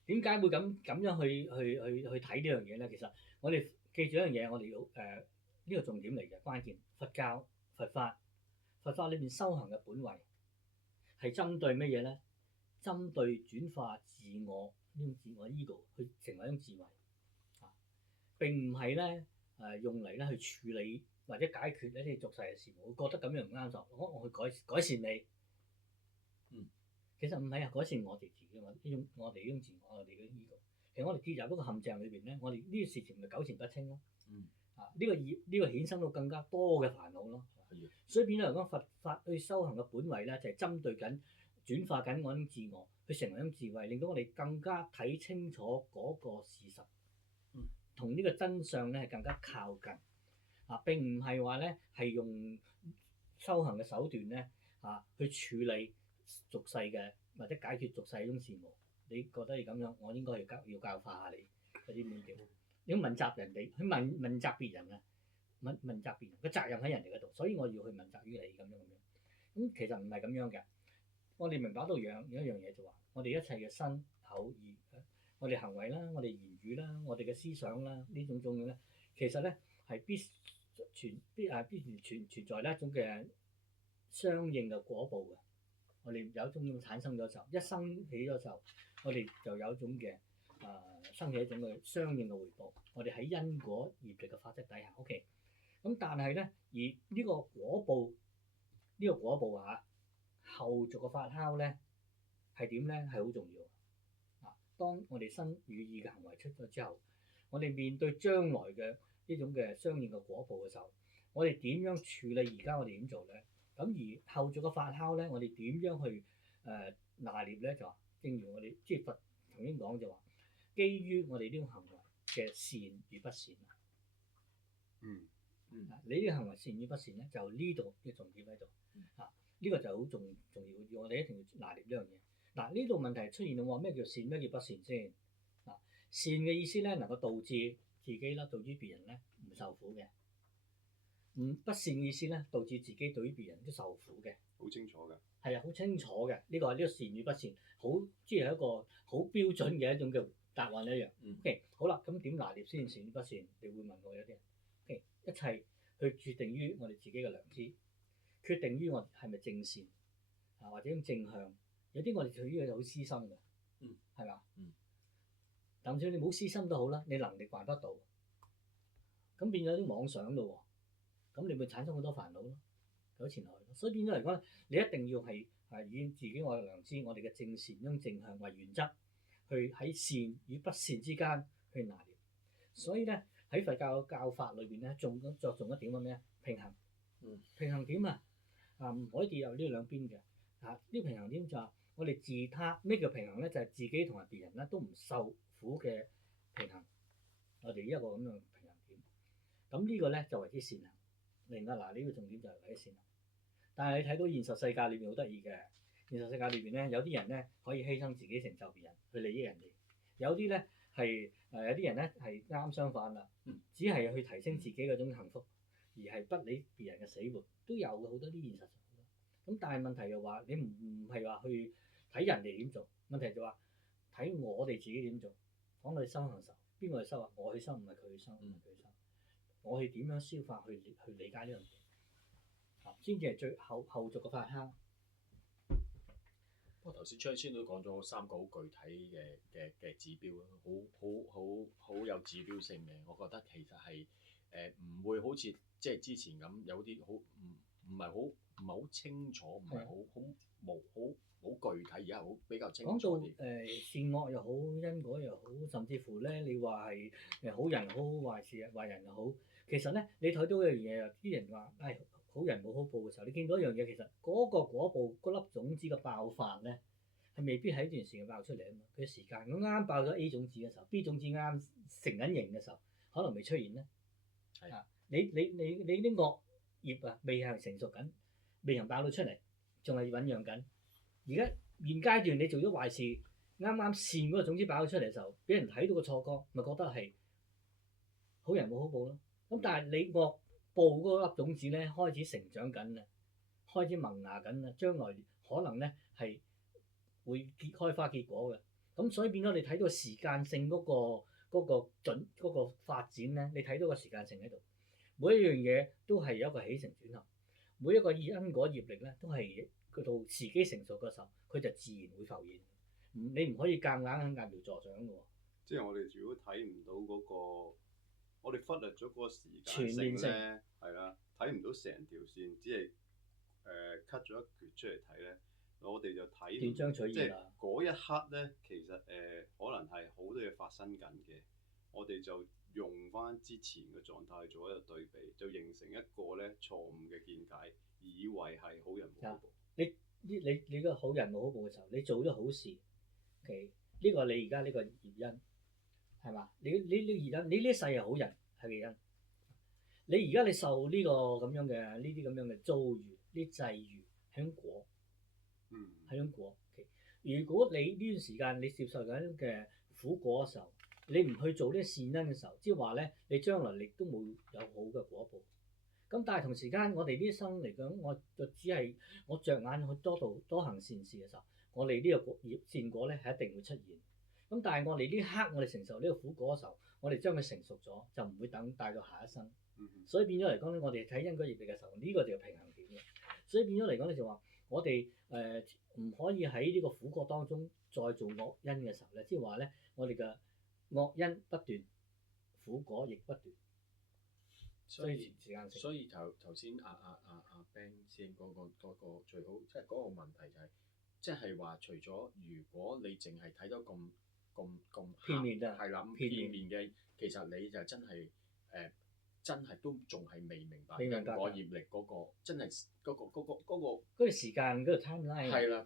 點解會咁樣去睇呢樣嘢咧？其實我哋記住一樣嘢，我哋要呢個重點嚟嘅關鍵。佛法裏邊修行嘅本位係針對乜嘢咧？針對轉化自我呢種自我 ego 去成為一種智慧並唔係咧用嚟咧去處理或者解決一啲俗世嘅事務。我覺得咁樣唔啱就我去改善你。其實唔係改善我哋自己我哋呢種自我，我哋嘅 ego。其實我哋跌入嗰個陷阱裏邊咧，我哋呢啲事情咪糾纏不清咯。呢個衍生到更加多嘅煩惱咯。所以變咗嚟講，佛法去修行嘅本位咧，就係針對緊轉化緊我種自我，去成為一種智慧，令到我哋更加睇清楚嗰個事實，同呢個真相咧係更加靠近。並唔係話咧係用修行嘅手段咧去處理俗世嘅或者解決俗世呢種事務。你覺得你咁樣，我應該要教化下你嗰啲點叫？你要問責人哋，去問責別人啊！問責別人個責任喺人哋嗰度，所以我要去問責於你咁樣。咁其實唔係咁樣嘅。我哋明白到有一樣嘢就話，我哋一切嘅身口意，我哋行為啦，我哋言語啦，我哋嘅思想啦，呢種嘅咧，其實咧係必然存在咧一種嘅相應嘅果報嘅。我哋有一種產生咗時候，一生起咗時候，我哋就有一種嘅生起一種嘅相應嘅回報。我哋喺因果業力嘅法則底下 ，OK。咁但係咧，而呢個果報後續嘅發酵咧係點咧？係好重要。當我哋身語意嘅行為出咗之後，我哋面對將來嘅呢種嘅相應嘅果報嘅時候，我哋點樣處理？而家我哋點做咧？咁而後續嘅發酵咧，我哋點樣去拿捏咧？就話，正如我哋即係佛曾經講就話，基於我哋呢種行為嘅善與不善。你呢個行為善與不善咧，就呢度嘅重點喺度。呢個就好重要，我哋一定要拿捏呢樣嘢。呢度問題出現到咩叫善，咩叫不善先？善嘅意思咧，能夠導致自己啦，導致別人咧唔受苦嘅。不善嘅意思咧，導致自己對於別人都受苦嘅。好清楚㗎。係啊，好清楚嘅。呢個係呢個善與不善，即係一個好標準嘅一種嘅答案一樣。OK， 好啦，咁點拿捏先善與不善？你會問我有啲人。OK， 一切去決定於我哋自己嘅良知，決定於我哋係咪正善或者正向。有啲我哋對於佢好私心嘅，係嘛？但算你冇私心都好啦，你能力辦不到，咁變咗啲妄想咯喎，咁你咪產生好多煩惱咯，糾纏落去。所以變咗嚟講，你一定要係以自己我嘅良知、我哋嘅正善、正向為原則，去喺善與不善之間去拿捏。所以咧喺佛教嘅教法裏邊咧，着重一點係咩？平衡。平衡點唔可以跌入呢兩邊嘅。呢個平衡點就係我哋自他咩叫平衡咧？就係、自己同埋別人咧都唔受苦嘅平衡。我哋一個咁樣嘅平衡點。咁呢個咧就為之善行。明啦，嗱呢個重點就係為之善行。但係你睇到現實世界裏邊好得意嘅，現實世界裏邊咧有啲人咧可以犧牲自己成就別人去利益人哋，有啲咧係有啲人咧係啱相反啦，只係去提升自己嗰種幸福，而係不理別人嘅死活，都有嘅好多啲現實上。咁但係問題就話你唔係話去睇人哋點做，問題就話睇我哋自己點做。講到修行嘅時候，邊個去修啊？我去修，唔係佢去修，唔係佢去修。我去點樣消化去理解呢樣嘢，先至係最後續嘅發酵。不過頭先張先都講咗3個好具體嘅指標啦，好有指標性嘅。我覺得其實係唔會好似即係之前咁有啲唔係好清楚，唔係好具體，而係好比較清楚啲。講到善惡又好，因果又好，甚至乎咧你話係好人好，壞人又好，其實咧你睇到一樣嘢啊，啲人話好人冇好報嘅時候，你見到一樣嘢，其實嗰個果報嗰粒種子嘅爆發咧，係未必喺一段時間爆出嚟啊嘛。佢時間咁啱爆咗 A 種子嘅時候，B 種子啱成緊型嘅時候，可能未出現咧。係啊，你啲惡業啊，未係成熟緊，未能爆到出嚟，仲係醖釀緊。而家現階段你做咗壞事，啱啱善嗰個種子爆咗出嚟嘅時候，俾人睇到個錯覺，咪覺得係好人冇好報咯。咁但係你惡報嗰粒種子咧，開始成長緊啦，開始萌芽緊啦，將來可能咧係會開花結果嘅。咁所以變咗你睇到時間性嗰個發展咧，你睇到個時間性喺度。每一樣嘢都係有一個起承轉合，每一個因果業力咧都係佢到時機成熟嘅時候，佢就自然會浮現。你唔可以夾硬喺揠苗助長嘅喎。即係我哋如果睇唔到嗰個，我哋忽略咗嗰個時間全面性咧，係啦，睇唔到成條線，只係cut 咗一橛出嚟睇咧，我哋就睇斷章取義即係啦。嗰一刻咧，其實可能係好多嘢發生緊嘅，我哋就用翻之前嘅狀態做一個對比，就形成一個咧錯誤嘅見解，以為係好人冇好報。你個好人冇好報嘅時候，你做咗好事，OK，呢個你而家呢個業因係嘛？你業因，你呢一世係好人係嘅因。你而家你受呢個咁樣嘅呢啲咁樣嘅遭遇，呢際遇係種果，係種果。OK，如果你呢段時間你接受緊嘅苦果嘅時候，你唔去做呢啲善因嘅時候，即係話咧，你將來亦都冇有好嘅果報。咁但係同時間，我哋呢一生嚟講，我就只係我着眼去多行善事嘅時候，我哋呢個善果咧係一定會出現。咁但係我哋呢刻我哋承受呢個苦果嘅時候，我哋將佢成熟咗，就唔會等帶到下一生。所以變咗嚟講咧，我哋睇因果業力嘅時候，呢個就係平衡點嘅。所以變咗嚟講咧，就話我哋唔可以喺呢個苦果當中再做惡因嘅時候咧，即係話咧，我哋嘅惡因不斷，苦果亦不斷。所以頭先阿 Ben 先嗰個最好，即係嗰個問題就係，即係話除咗如果你淨係睇到咁片面啊，係啦，咁片面嘅，其實你就真係真係都仲係未明白因果業力嗰個真係嗰個時間嗰個 timeline 係啦，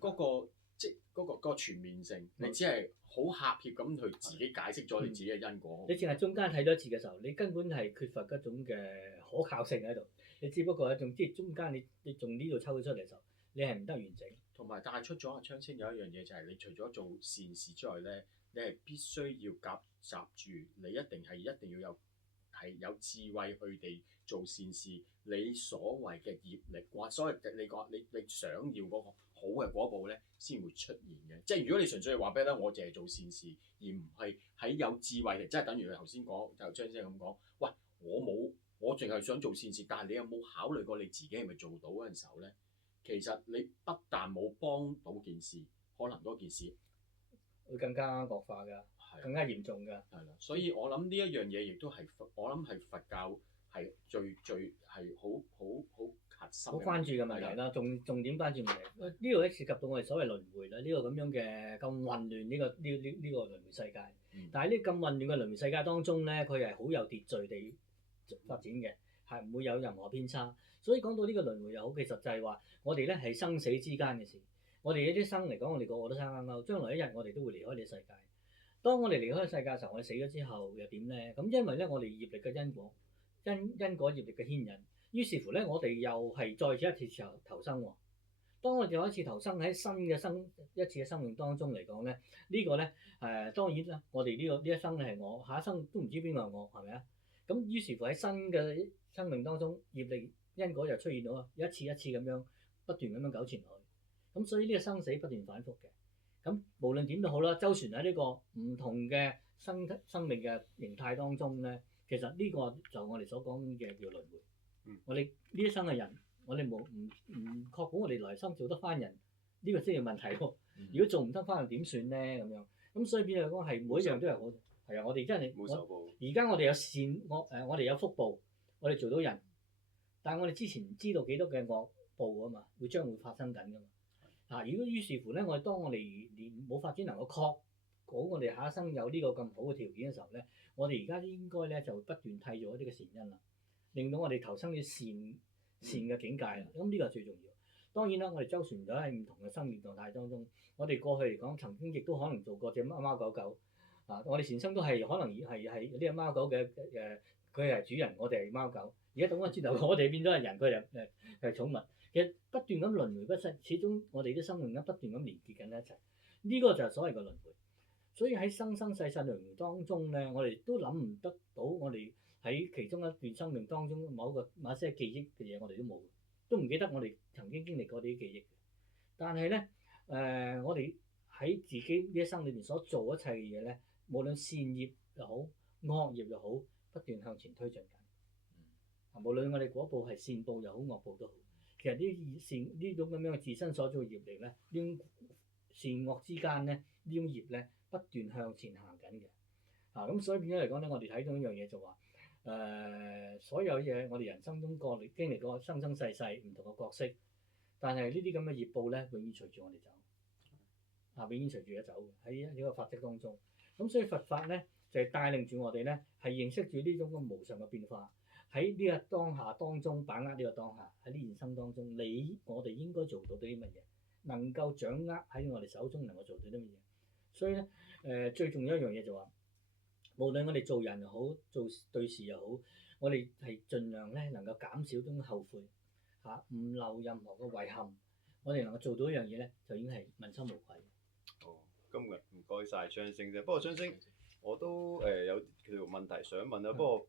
即係嗰個全面性，你只係好狹隘咁去自己解釋咗你自己嘅因果。你淨係中間睇咗一次嘅時候，你根本係缺乏一種嘅可靠性喺度。你只不過係一種即係中間你從呢度抽咗出嚟嘅時候，你係唔得完整。同埋帶出咗阿昌先有一樣嘢就係，你除咗做善事之外咧，你係必須要夾雜住，你一定要有智慧去地做善事。你所謂嘅業力，或所謂你想要嗰個好嘅果報咧，先會出現嘅。即係如果你純粹係話俾你聽，我淨係做善事，而唔係喺有智慧嚟，即係等於你頭先講，就張先生咁講，喂，我淨係想做善事，但係你有冇考慮過你自己係咪做到嗰陣時候咧？其實你不但冇幫到件事，可能嗰件事會更加惡化㗎，更加嚴重㗎。係啦，所以我諗呢一樣嘢亦都係我諗係佛教係最係好核心、好關注嘅問題啦，重點關注問題。呢度咧涉及到我哋所謂輪迴啦，呢個咁樣嘅咁混亂呢個輪迴世界。但係呢咁混亂嘅輪迴世界當中咧，佢係好有秩序地發展嘅，係唔會有任何偏差。所以講到呢個輪迴又好，其實就係話我哋咧係生死之間嘅事。我哋呢啲生嚟講，我哋個個都生勾勾，將來一日我哋都會離開呢個世界。當我哋離開世界嘅時候，我哋死咗之後又點咧？咁因為咧，我哋業力嘅因果，因果業力嘅牽引，於是乎咧，我哋又係再次一次投生喎。當我哋再一次投生喺新嘅一次嘅生命當中嚟講咧，呢個咧當然啦，我哋呢一生係我，下一生都唔知邊個係我，係咪啊？咁於是乎喺新嘅生命當中，業力因果又出現咗，一次一次咁樣不斷咁樣糾纏落去。咁所以呢個生死不斷反覆嘅。咁無論點都好啦，周旋喺呢個唔同嘅生命嘅形態當中咧，其實呢個就我哋所講嘅叫輪迴。我哋呢一生嘅人，我哋唔確保我哋來生做得翻人，呢個先係問題喎。如果做唔得翻，又點算咧？咁樣咁所以變咗講係每一樣都係好係啊！我哋真係而家我哋有善惡我哋有福報，我哋做到人，但係我哋之前唔知道幾多嘅惡報啊嘛，將會發生緊噶嘛。如果於是乎咧，當我哋連冇發展能夠確保我哋下一生有呢個咁好嘅條件嘅時候咧，我哋而家應該咧就不斷締造一啲嘅善因啦，令到我哋投生於善嘅境界啦。咁呢個係最重要。當然啦，我哋周旋咗喺唔同嘅生命狀態當中，我哋過去嚟講曾經亦都可能做過隻貓狗狗我哋前生都係可能係呢隻貓狗嘅佢係主人，我哋係貓狗。而家等我知道，我哋變咗係人，佢係寵物。其實不斷咁輪迴不息，始終我哋啲生命不斷咁連結緊一齊，呢個就係所謂嘅輪迴。所以喺生生世世輪迴當中咧，我哋都諗唔得到，我哋喺其中一段生命當中某些記憶嘅嘢，我哋都冇，都唔記得我哋曾經經歷過啲記憶。但係咧，我哋喺自己呢一生裏邊所做一切嘅嘢咧，無論善業又好，惡業又好，不斷向前推進緊。無論我哋嗰步係善報又好，惡報都好。其實呢種咁樣嘅自身所做嘅業力咧，呢種善惡之間咧，呢種業咧不斷向前行緊嘅。咁所以變咗嚟講咧，我哋睇到一樣嘢就話，所有嘢我哋人生中經歷過生生世世唔同嘅角色，但係呢啲咁嘅業報咧，永遠隨住我哋走，永遠隨住佢走嘅喺呢個法則當中。咁所以佛法咧就係帶領住我哋咧，係認識住呢種咁無常嘅變化。喺呢個當下當中，把握呢個當下喺呢現生當中，我哋應該做到啲乜嘢？能夠掌握喺我哋手中，能夠做到啲乜嘢？所以咧，最重要一樣嘢就話，無論我哋做人又好，做對事又好，我哋係盡量咧能夠減少種後悔唔留任何嘅遺憾。我哋能夠做到一樣嘢咧，就已經係問心無愧。今日唔該晒昌星啫。不過昌星，我都有條問題想問啦。不過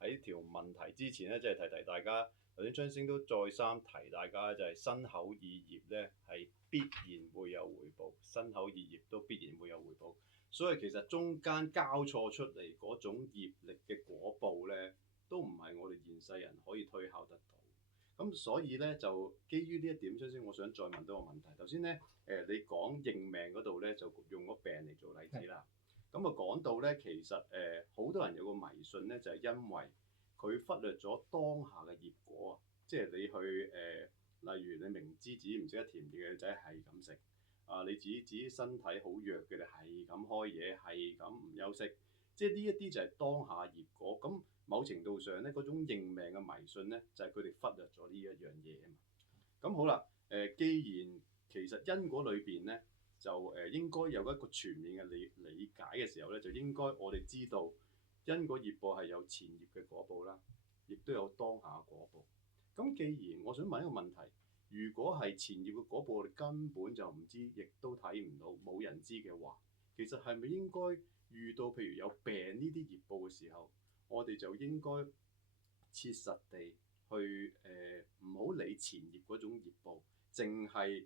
喺條問題之前咧，即係提大家，頭先昌星都再三提大家，就係身口意業咧係必然會有回報，身口意業都必然會有回報。所以其實中間交錯出嚟嗰種業力嘅果報咧，都唔係我哋現世人可以推敲得到。咁所以咧，就基於呢一點，昌星，我想再問多個問題。頭先咧，你講認命嗰度咧，就用個病嚟做例子啦。咁講到咧，其實好多人有個迷信咧，就係因為佢忽略咗當下嘅業果啊，即係你去例如你明知自己唔識得甜嘅女仔係咁食你自己身體好弱嘅，你係咁開嘢，係咁唔休息，即係呢一啲就係當下業果。咁某程度上咧，嗰種認命嘅迷信咧，就係佢哋忽略咗呢一樣嘢啊嘛。咁好啦，既然其實因果裏邊咧，就應該有一個全面嘅理解嘅時候咧，就應該我哋知道因果業報係有前業嘅果報啦，亦都有當下嘅果報。咁既然我想問一個問題，如果係前業嘅果報，我哋根本就唔知，亦都睇唔到，冇人知嘅話，其實係咪應該遇到譬如有病呢啲業報嘅時候，我哋就應該切實地去唔好理前業嗰種業報，淨係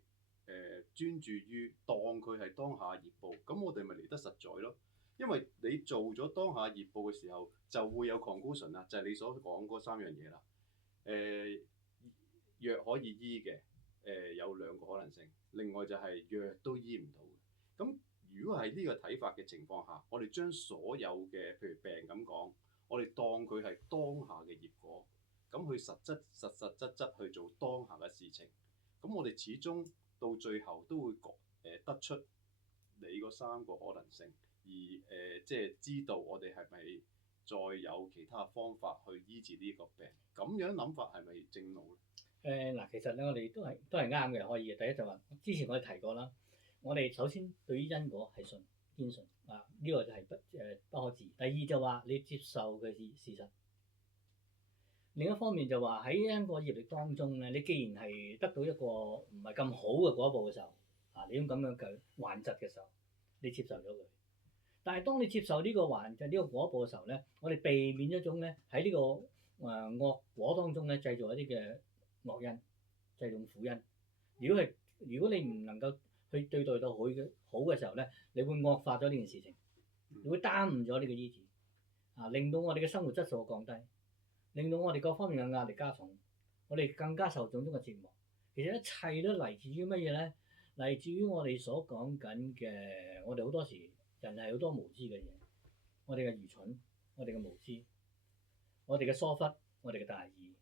專注於當佢係當下業報，咁我哋咪嚟得實在咯。因為你做咗當下業報嘅時候，就會有 conclusion 啦，就係你所講嗰三樣嘢啦。藥可以醫嘅，有兩個可能性。另外就係藥都醫唔到嘅。咁如果係呢個睇法嘅情況下，我哋將所有嘅譬如病咁講，我哋當佢係當下嘅業果，咁去實質去做當下嘅事情。咁我哋始終到最後都會得出你嗰三個可能性，而即係知道我哋係咪再有其他方法去醫治呢個病。咁樣諗法係咪正路咧？嗱，其實咧我哋都係啱嘅，可以嘅。第一就話之前我哋提過啦，我哋首先對於因果係堅信啊，呢個就係不可置疑。第二就話你接受嘅事實。另一方面就話喺一個業力當中咧，你既然係得到一個唔係咁好嘅嗰一步嘅時候，啊，你咁樣嘅患疾嘅時候，你接受咗佢。但係當你接受呢個患疾呢個果報嘅時候咧，我哋避免一種咧喺呢個惡果當中咧製造一啲嘅惡因，製造苦因。如果你唔能夠去對待到佢嘅好嘅時候咧，你會惡化咗呢件事情，你會耽誤咗呢個醫治，啊，令到我哋嘅生活質素降低。令到我哋各方面嘅壓力加重，我哋更加受種種嘅折磨。其實一切都嚟自於乜嘢咧？嚟自於我哋所講緊嘅，我哋好多時人係好多無知嘅嘢，我哋嘅愚蠢，我哋嘅無知，我哋嘅疏忽，我哋嘅大意，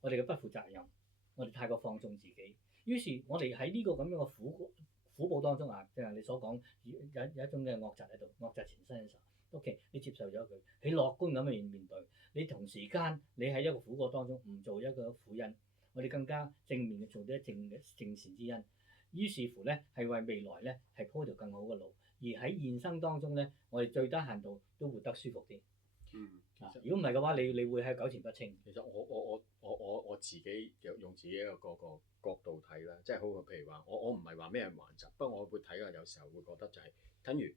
我哋嘅不負責任，我哋太過放縱自己。於是，我哋喺呢個咁樣嘅苦報當中啊，即係你所講有一種嘅惡疾喺度，惡疾纏身嘅時候。O.K. 你接受咗佢，你樂觀咁去面對，你同時間你喺一個苦果當中唔做一個苦因，我哋更加正面嘅做啲正善之因，於是乎咧係為未來咧係鋪條更好嘅路，而喺現生當中咧，我哋最低限度都活得舒服啲。如果唔係嘅話，你會係糾纏不清。其實我自己用自己一個角度睇啦，即係好譬如話，我唔係話咩人患疾，不過我會睇啊，有時候會覺得就係等於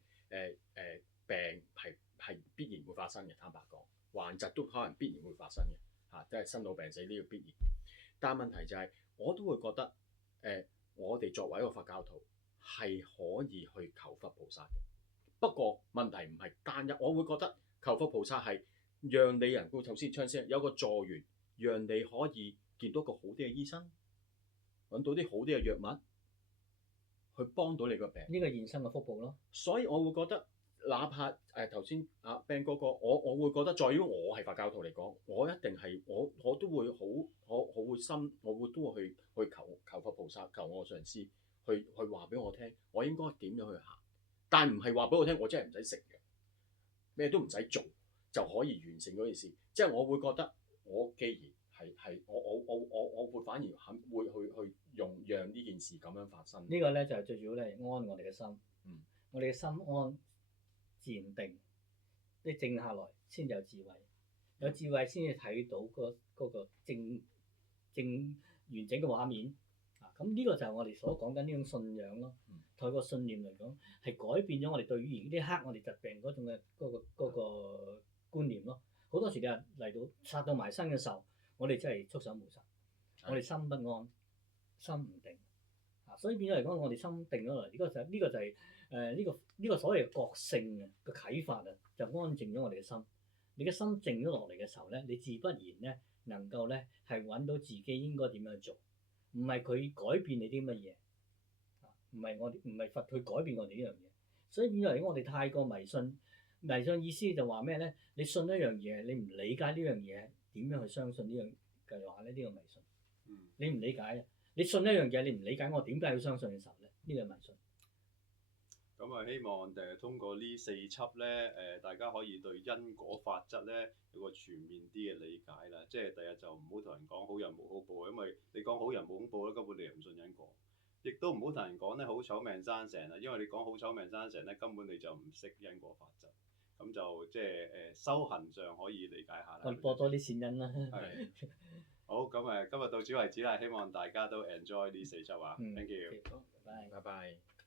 病係必然會發生嘅，坦白講，患疾都可能必然會發生嘅嚇，即係生老病死呢個必然。但係問題就係，我都會覺得我哋作為一個佛教徒係可以去求佛菩薩嘅。不過問題唔係單一，我會覺得求佛菩薩係讓你人，頭先唱聲有個助緣，讓你可以見到個好啲嘅醫生，揾到啲好啲嘅藥物，去幫到你個病。呢個現生嘅福報咯。所以我會覺得。哪怕頭先阿 Ben 哥哥，我會覺得，在於我係佛教徒嚟講，我一定係我都會我會心，我會都會去求佛菩薩，求我上師去話俾我聽，我應該點樣去行。但唔係話俾我聽，我真係唔使食嘅，咩都唔使做就可以完成嗰件事。即係我會覺得，我既然係我會反而會去讓呢件事咁樣發生。呢個咧就係最主要咧，安我哋嘅心。我哋嘅心安。自然定，你靜下來先有智慧，有智慧先至睇到嗰個正完整嘅畫面啊！咁呢個就係我哋所講緊呢種信仰咯。透過信念嚟講，係改變咗我哋對於呢刻我哋疾病嗰種嘅嗰個觀念咯。好多時你嚟到殺到埋身嘅時候，我哋真係束手無策，我哋心不安，心唔定啊！所以變咗嚟講，我哋心定咗落嚟，呢個就係。呢個所謂嘅覺性嘅啟發啊，就安靜咗我哋嘅心。你嘅心靜咗落嚟嘅時候咧，你自不然咧能夠咧係揾到自己應該點樣做，唔係佢改變你啲乜嘢，唔係佛去改變我哋呢樣嘢。所以變咗嚟講，我哋太過迷信。迷信意思就話咩咧？你信一樣嘢，你唔理解呢樣嘢點樣去相信呢樣嘅話咧，呢個迷信。你唔理解，你信一樣嘢，你唔理解我點解要相信嘅時候咧，呢個係迷信。咁啊，希望通過呢4輯咧，大家可以對因果法則咧有個全面啲嘅理解啦。即係第日就唔好同人講好人冇好報，因為你講好人冇好報咧，根本你又唔信因果。亦都唔好同人講咧好醜命生成啦，因為你講好醜命生成咧，根本你就唔識因果法則。咁就即係修行上可以理解下啦。我播多啲善因啦。係。好，咁今日到此為止啦，希望大家都 enjoy 呢4輯啊。Thank you。拜拜。拜拜。